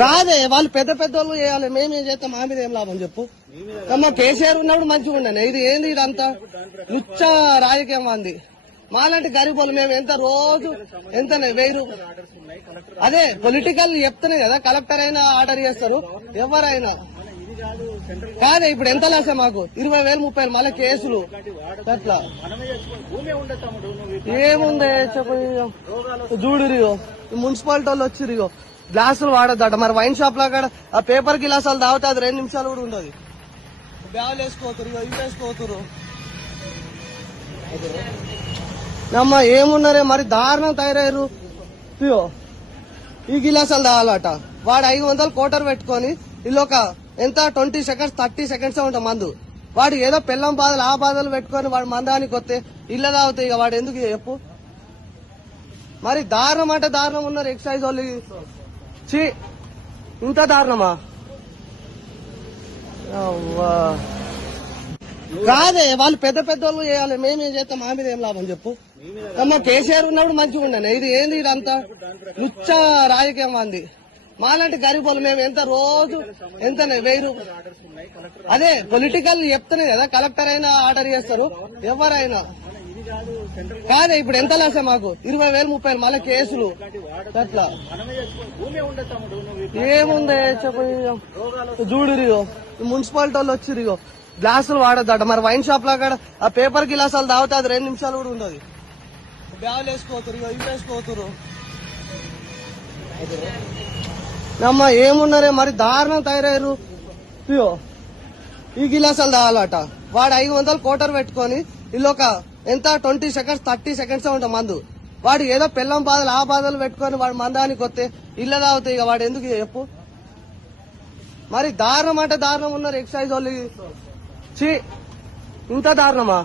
కాదే వాళ్ళు పెద్ద పెద్ద వాళ్ళు చేయాలి, మేమేం చేస్తాం, మా మీద ఏం లాభం చెప్పు. మా కేసీఆర్ ఉన్నప్పుడు మంచిగా ఉండను. ఇది ఏంది ఇదంతా లుచ్చ రాజకీయం అంది. మాలాంటి గరీబులు మేము ఎంత రోజు ఎంతనే 1000 రూపాయలు. అదే పొలిటికల్ చెప్తానే కదా, కలెక్టర్ అయినా ఆర్డర్ చేస్తారు ఎవరైనా. కాదే ఇప్పుడు ఎంత లాసే మాకు 20,000 30,000 మళ్ళీ కేసులు అట్లా ఏముంది చెప్పు. చూడురియో మున్సిపాలిటీ వాళ్ళు వచ్చిరియో గ్లాసులు వాడద్దట. మరి వైన్ షాప్ లా కాడ ఆ పేపర్ గిలాసాలు తాగితే అది 2 నిమిషాలు కూడా ఉండదు. బ్యాగులు వేసుకోతురు, ఇవి వేసుకోతురు. అమ్మ ఏమున్నారే మరి దారుణం తయారయ్యారు. ఈ గిలాసాలు తాగాలట. వాడు 500 కోటర్ పెట్టుకొని ఇల్లొక ఎంత 20 సెకండ్స్ 30 సెకండ్స్ ఉంటాం మందు. వాడు ఏదో పిల్లం బాధలు ఆ బాధలు పెట్టుకొని వాడు మందానికి వస్తే ఇళ్ళ తాగుతాయి. ఇక వాడు ఎందుకు చెప్పు. మరి దారుణం అంటే దారుణం ఉన్నారు ఎక్సైజ్ వాళ్ళు. ఇంత దారుణమా? కాదే వాళ్ళు పెద్ద పెద్ద వాళ్ళు చేయాలి, మేమేం చేస్తాం, మా మీద ఏం లాభం చెప్పు. మా కేసీఆర్ ఉన్నప్పుడు మంచిగా ఉండను. ఇది ఏంది ఇదంతా లుచ్చ రాజకీయం అంది. మాలాంటి గరీబులు మేము ఎంత రోజు ఎంతనే 1000 రూపాయలు. అదే పొలిటికల్ చెప్తానే కదా, కలెక్టర్ అయినా ఆర్డర్ చేస్తారు ఎవరైనా. కాదే ఇప్పుడు ఎంత లాసే మాకు 20,000 30,000 మళ్ళీ కేసులు అట్లా ఏముంది చెప్పు. చూడురియో మున్సిపాలిటీ వాళ్ళు వచ్చిరియో గ్లాసులు వాడద్దట. మరి వైన్ షాప్ లా కాడ ఆ పేపర్ గిలాసాలు తాగితే అది 2 నిమిషాలు కూడా ఉండదు. బ్యాగులు వేసుకోతురు, ఇవి వేసుకోతురు. అమ్మ ఏమున్నారే మరి దారుణం తయారయ్యారు. ఈ గిలాసాలు తాగాలట. వాడు 500 కోటర్ పెట్టుకొని ఇల్లొక ఎంత 20 సెకండ్స్ 30 సెకండ్స్ ఉంటాం మందు. వాడు ఏదో పిల్లం బాధలు ఆ బాధలు పెట్టుకొని వాడు మందానికి వస్తే ఇళ్ళ తాగుతాయి. ఇక వాడు ఎందుకు చెప్పు. మరి దారుణం అంటే దారుణం ఉన్నారు ఎక్సైజ్ వాళ్ళు. ఇంత దారుణమా?